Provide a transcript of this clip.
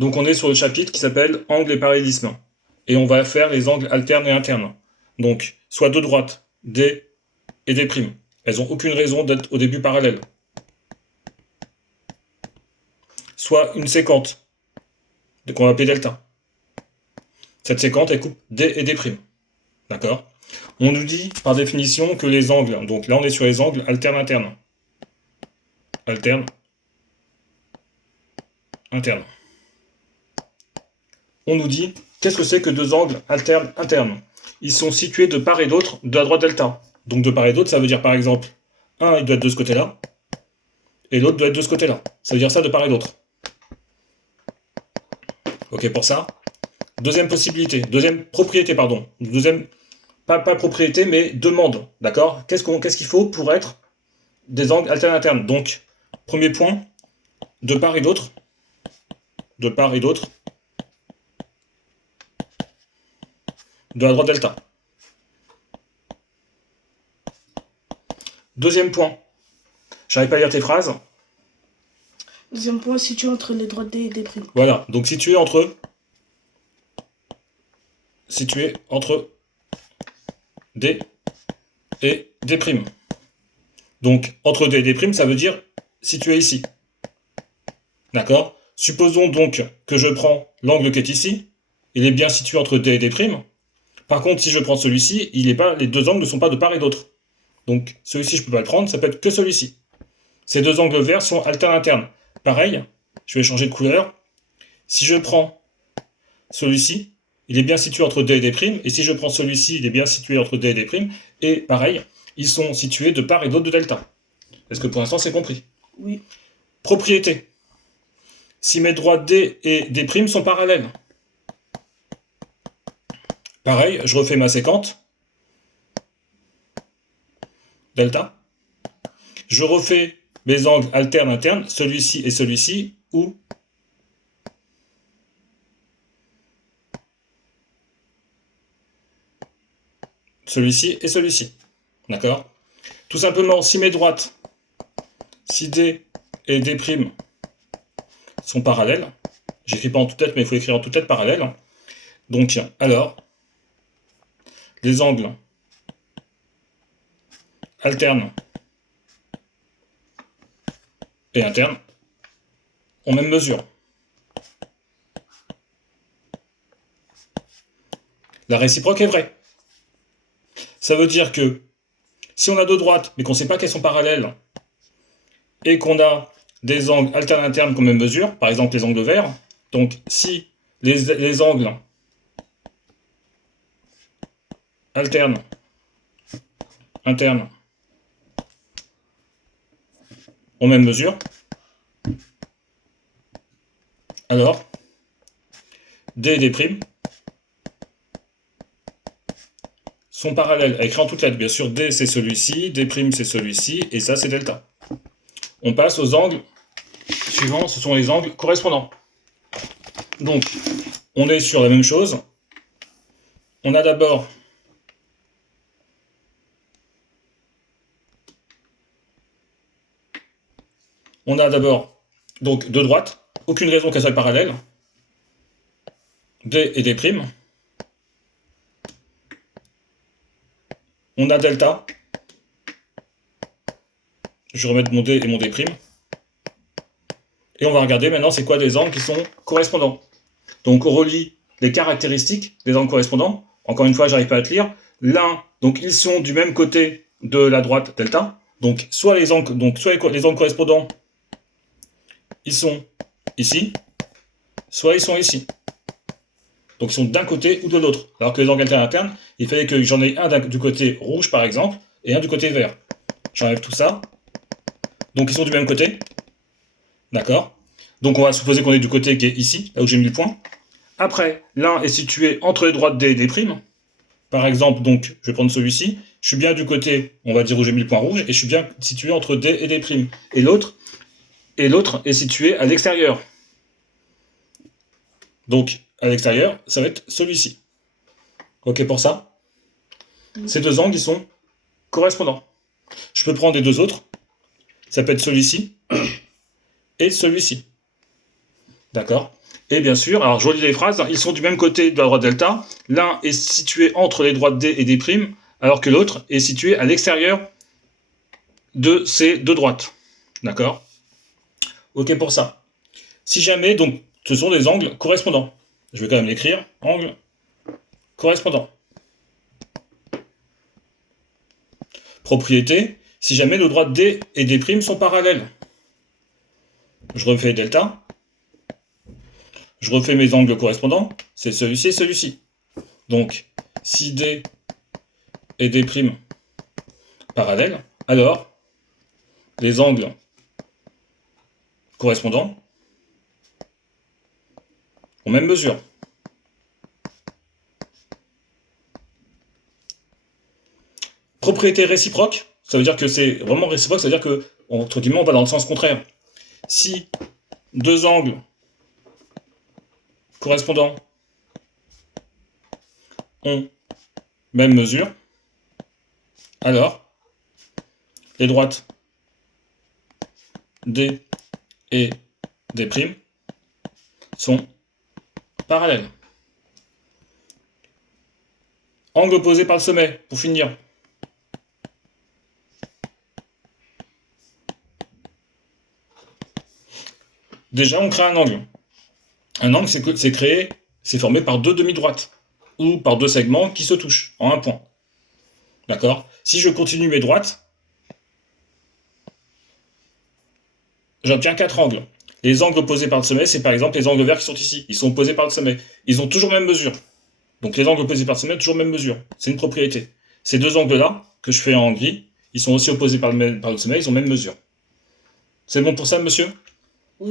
Donc on est sur le chapitre qui s'appelle Angles et parallélisme. Et on va faire les angles alternes et internes. Donc, soit deux droites, D et D'. Elles n'ont aucune raison d'être au début parallèles. Soit une séquente, qu'on va appeler delta. Cette séquente, elle coupe D et D'. D'accord? On nous dit, par définition, que les angles, donc là on est sur les angles alternes-internes. Alterne, interne. On nous dit, qu'est-ce que c'est que deux angles alternes internes? Ils sont situés de part et d'autre de la droite delta. Donc de part et d'autre, ça veut dire par exemple, un il doit être de ce côté-là, et l'autre doit être de ce côté-là. Ça veut dire ça de part et d'autre. Ok pour ça. Deuxième possibilité, deuxième propriété, pardon. Deuxième, pas propriété, mais demande. D'accord? Qu'est-ce qu'il faut pour être des angles alternes internes? Donc, premier point, de part et d'autre. De part et d'autre. De la droite delta. Deuxième point. J'arrive pas à lire tes phrases. Deuxième point, situé entre les droites D et D'. Voilà, donc situé entre D et D'. Donc, entre D et D', ça veut dire situé ici. D'accord? Supposons donc que je prends l'angle qui est ici. Il est bien situé entre D et D'. Par contre, si je prends celui-ci, les deux angles ne sont pas de part et d'autre. Donc, celui-ci, je ne peux pas le prendre, ça peut être que celui-ci. Ces deux angles verts sont alternes internes. Pareil, je vais changer de couleur. Si je prends celui-ci, il est bien situé entre D et D', et si je prends celui-ci, il est bien situé entre D et D', et pareil, ils sont situés de part et d'autre de delta. Est-ce que pour l'instant c'est compris? Oui. Propriété. Si mes droites D et D' sont parallèles, pareil, je refais ma séquente, delta. Je refais mes angles alternes internes, celui-ci et celui-ci, ou celui-ci et celui-ci. D'accord? Tout simplement, si mes droites, si D et D' sont parallèles, j'écris pas en toute tête, mais il faut écrire en toute tête parallèle. Donc, alors, les angles alternes et internes ont même mesure. La réciproque est vraie. Ça veut dire que si on a deux droites, mais qu'on ne sait pas qu'elles sont parallèles, et qu'on a des angles alternes internes qu'on même mesure, par exemple les angles verts, donc si les angles alternes, internes ont même mesure, alors D et D' sont parallèles, à écrire en toutes lettres. Bien sûr, D c'est celui-ci, D' c'est celui-ci, et ça c'est delta. On passe aux angles suivants, ce sont les angles correspondants. Donc, on est sur la même chose. On a d'abord donc deux droites, aucune raison qu'elles soient parallèles, D et D'. On a delta. Je vais remettre mon D et mon D'. Et on va regarder maintenant c'est quoi des angles qui sont correspondants. Donc on relie les caractéristiques des angles correspondants. Encore une fois, j'arrive pas à te lire. L'un, donc ils sont du même côté de la droite delta. Donc soit les angles correspondants, ils sont ici, soit ils sont ici. Donc ils sont d'un côté ou de l'autre. Alors que les angles alternes internes, il fallait que j'en ai un du côté rouge par exemple, et un du côté vert. J'enlève tout ça. Donc ils sont du même côté. D'accord? Donc on va supposer qu'on est du côté qui est ici, là où j'ai mis le point. Après, l'un est situé entre les droites D et D'. Par exemple, donc, je vais prendre celui-ci. Je suis bien du côté, on va dire, où j'ai mis le point rouge, et je suis bien situé entre D et D'. Et l'autre est situé à l'extérieur. Donc, à l'extérieur, ça va être celui-ci. Ok pour ça? Ces deux angles, ils sont correspondants. Je peux prendre les deux autres. Ça peut être celui-ci et celui-ci. D'accord? Et bien sûr, alors je relis les phrases, ils sont du même côté de la droite delta, l'un est situé entre les droites D et D', alors que l'autre est situé à l'extérieur de ces deux droites. D'accord? Ok pour ça. Si jamais, donc, ce sont des angles correspondants. Je vais quand même l'écrire, angle correspondant. Propriété, si jamais nos droites D et D' sont parallèles. Je refais delta. Je refais mes angles correspondants, c'est celui-ci et celui-ci. Donc, si D et D' parallèles, alors les angles correspondants ont même mesure. Propriété réciproque, ça veut dire que c'est vraiment réciproque, ça veut dire que, entre guillemets, on va dans le sens contraire. Si deux angles correspondants ont même mesure, alors les droites D et D' sont parallèles. Angle opposé par le sommet, pour finir. Déjà, on crée un angle. Un angle, c'est créé, c'est formé par deux demi-droites, ou par deux segments qui se touchent, en un point. D'accord? Si je continue mes droites, j'obtiens 4 angles. Les angles opposés par le sommet, c'est par exemple les angles verts qui sont ici. Ils sont opposés par le sommet. Ils ont toujours même mesure. Donc les angles opposés par le sommet ont toujours même mesure. C'est une propriété. Ces deux angles-là, que je fais en gris, ils sont aussi opposés par le sommet, ils ont même mesure. C'est bon pour ça, monsieur?